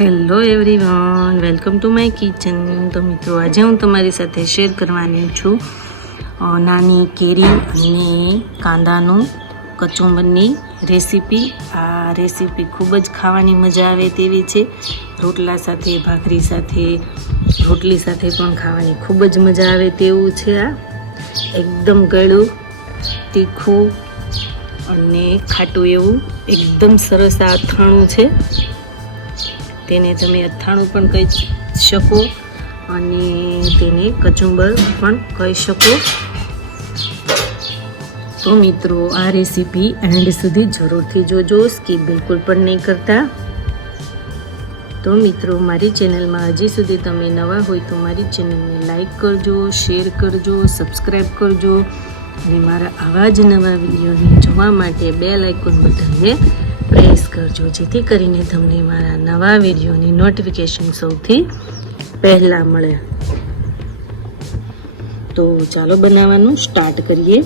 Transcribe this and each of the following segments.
Hello everyone, welcome to my kitchen. તો મિત્રો, આજે હું તમારી સાથે શેર કરવાની છું નાની કેરી અને કાંદાનું કચુંબરની રેસીપી। આ રેસીપી ખૂબ જ ખાવાની મજા આવે તેવી છે। રોટલા સાથે, ભાખરી સાથે, રોટલી સાથે પણ ખાવાની ખૂબ જ મજા આવે તેવું છે। આ એકદમ ગળું, તીખું અને ખાટું એવું એકદમ સરસ આ અથાણું છે। તેને તમે અથાણું પણ કહી શકો અને તેને કચુંબર પણ કહી શકો। તો મિત્રો, આ રેસીપી એન્ડ સુધી જરૂરથી જોજો, સ્કીપ બિલકુલ પણ નહીં કરતા। તો મિત્રો, મારી ચેનલમાં હજી સુધી તમે નવા હોય તો મારી ચેનલને લાઈક કરજો, શેર કરજો, સબસ્ક્રાઈબ કરજો અને મારા આવા જ નવા વિડીયોને જોવા માટે બેલ આઇકોન બટનને પ્રેસ કરજો, જેથી કરીને તમને મારા નવા વિડીયોની નોટિફિકેશન સૌથી પહેલાં મળે। તો ચાલો બનાવવાનું સ્ટાર્ટ કરીએ।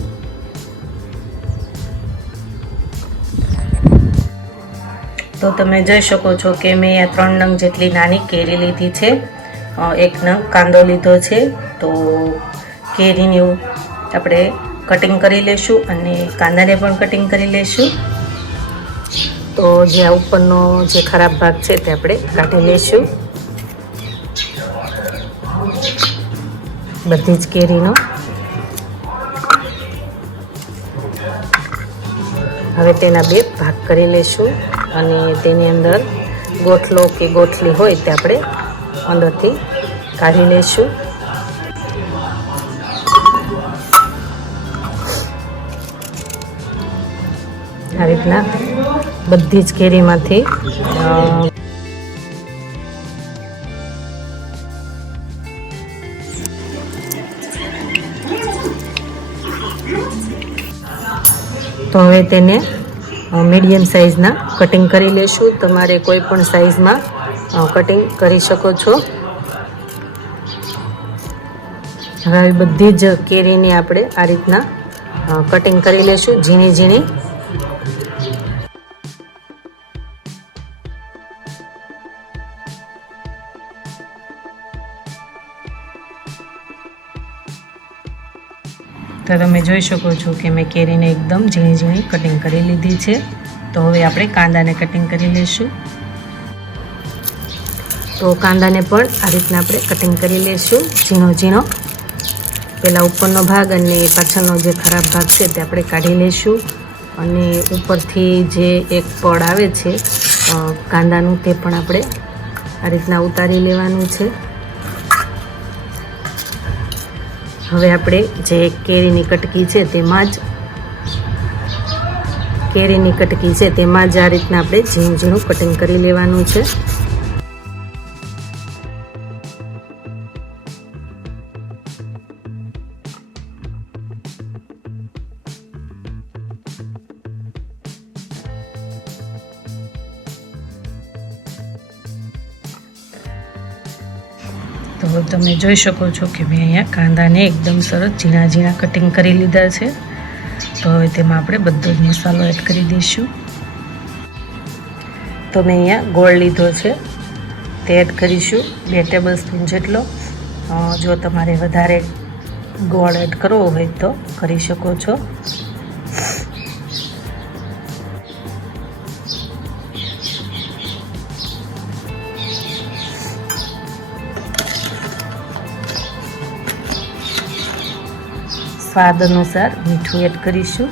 તો તમે જોઈ શકો છો કે મેં આ 3 નંગ જેટલી નાની કેરી લીધી છે, 1 નંગ કાંદો લીધો છે। તો કેરીને આપણે કટિંગ કરી લેશું અને કાંદાને પણ કટિંગ કરી લેશું। તો જે આ ઉપરનો જે ખરાબ ભાગ છે તે આપણે કાઢી લઈશું, બધી જ કેરીનો। હવે તેના 2 ભાગ કરી લઈશું અને તેની અંદર ગોઠલો કે ગોઠલી હોય તે આપણે અંદરથી કાઢી લઈશું। આ રીતના બધી જ કેરીમાંથી તો હવે તેને મીડિયમ સાઇઝના કટિંગ કરી લેશું। તમારે કોઈ પણ સાઇઝમાં કટિંગ કરી શકો છો। હવે બધી જ કેરીને આપણે આ રીતના કટિંગ કરી લેશું, ઝીણી ઝીણી। તો તમે જોઈ શકો છો કે મેં કેરીને એકદમ ઝીણી ઝીણી કટિંગ કરી લીધી છે। તો હવે આપણે કાંદાને કટિંગ કરી લઈશું। તો કાંદાને પણ આ રીતના આપણે કટિંગ કરી લઈશું, ઝીણો ઝીણો। પહેલાં ઉપરનો ભાગ અને પાછળનો જે ખરાબ ભાગ છે તે આપણે કાઢી લઈશું અને ઉપરથી જે એક પડ આવે છે કાંદાનું તે પણ આપણે આ રીતના ઉતારી લેવાનું છે। હવે આપણે જે કેરીની કટકી છે તેમાં જ આ રીતના આપણે ઝીણું ઝીણું કટિંગ કરી લેવાનું છે। તો તમે જોઈ શકો છો કે મેં અહીંયા કાંદાને એકદમ સરસ ઝીણા ઝીણા કટિંગ કરી લીધા છે। તો હવે તેમાં આપણે બધો જ મસાલો એડ કરી દઈશું। તો મેં અહીંયા ગોળ લીધો છે તે એડ કરીશું, 2 ટેબલ સ્પૂન જેટલો। જો તમારે વધારે ગોળ એડ કરવો હોય તો કરી શકો છો। સ્વાદ અનુસાર મીઠું એડ કરીશું।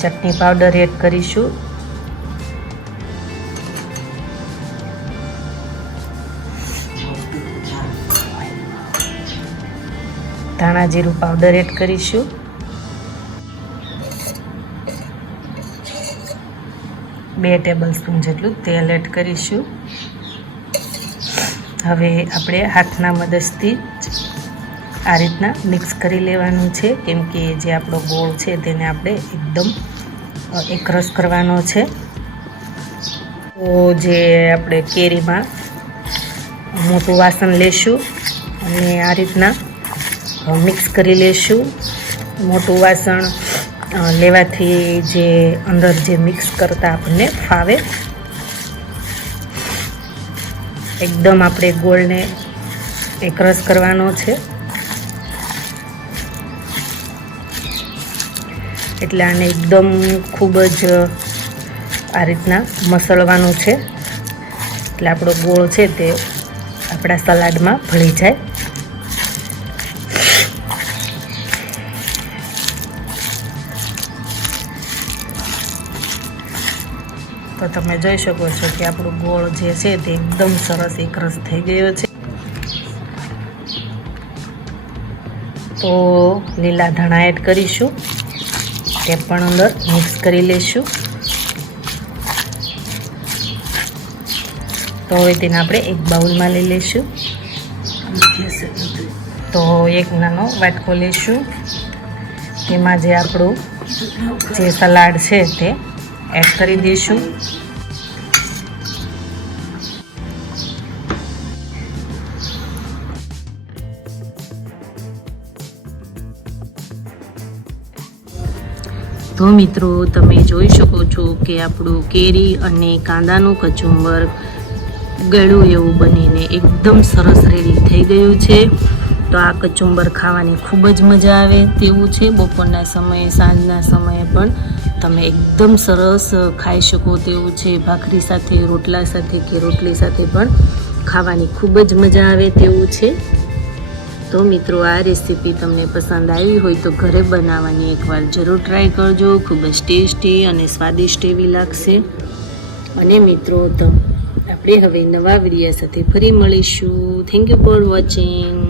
ચટણી પાવડર એડ કરીશું। ધાણા જીરું પાવડર એડ કરીશું। બે ટેબલ સ્પૂન જેટલું તેલ એડ કરીશું। હવે આપણે હાથના મદદથી જ આ રીતના મિક્સ કરી લેવાનું છે, કેમ કે જે આપણો ગોળ છે તેને આપણે એકદમ એકરસ કરવાનો છે। તો જે આપણે કેરીમાં મોટું વાસણ લેશું અને આ રીતના મિક્સ કરી લેશું। મોટું વાસણ લેવાથી જે અંદર જે મિક્સ કરતા આપણને ફાવે. એકદમ આપણે ગોળને એકરસ કરવાનો છે, એટલે આને એકદમ ખૂબ જ આ રીતના મસળવાનું છે, એટલે આપણો ગોળ છે તે આપણા સલાડમાં ભળી જાય. તો તમે જોઈ શકો છો કે આપણો ગોળ જે છે તે એકદમ સરસ એકરસ થઈ ગયો છે. તો લીલા ધાણા એડ કરીશું, તે પણ અંદર મિક્સ કરી લઈશું. તો હવે તેને આપણે એક બાઉલમાં લઈ લઈશું. તો એક નાનો વાટકો લઈશું, તેમાં જે આપણું જે સલાડ છે તે એડ કરી દઈશું. તો મિત્રો તમે જોઈ શકો છો કે આપણું કેરી અને કાંદાનું કચુંબર ગળું એવું બનીને એકદમ સરસ રેડી થઈ ગયું છે. તો આ કચુંબર ખાવાની ખૂબ જ મજા આવે તેવું છે. બપોરના સમયે, સાંજના સમયે પણ તમે એકદમ સરસ ખાઈ શકો તેવું છે. ભાખરી સાથે, રોટલા સાથે કે રોટલી સાથે પણ ખાવાની ખૂબ જ મજા આવે તેવું છે. તો મિત્રો આ રેસીપી તમને પસંદ આવી હોય તો ઘરે બનાવવાની એકવાર જરૂર ટ્રાય કરજો. ખૂબ જ ટેસ્ટી અને સ્વાદિષ્ટ એવી લાગશે. અને મિત્રો આપણે હવે નવા વિડીયો સાથે ફરી મળીશું. Thank you for watching.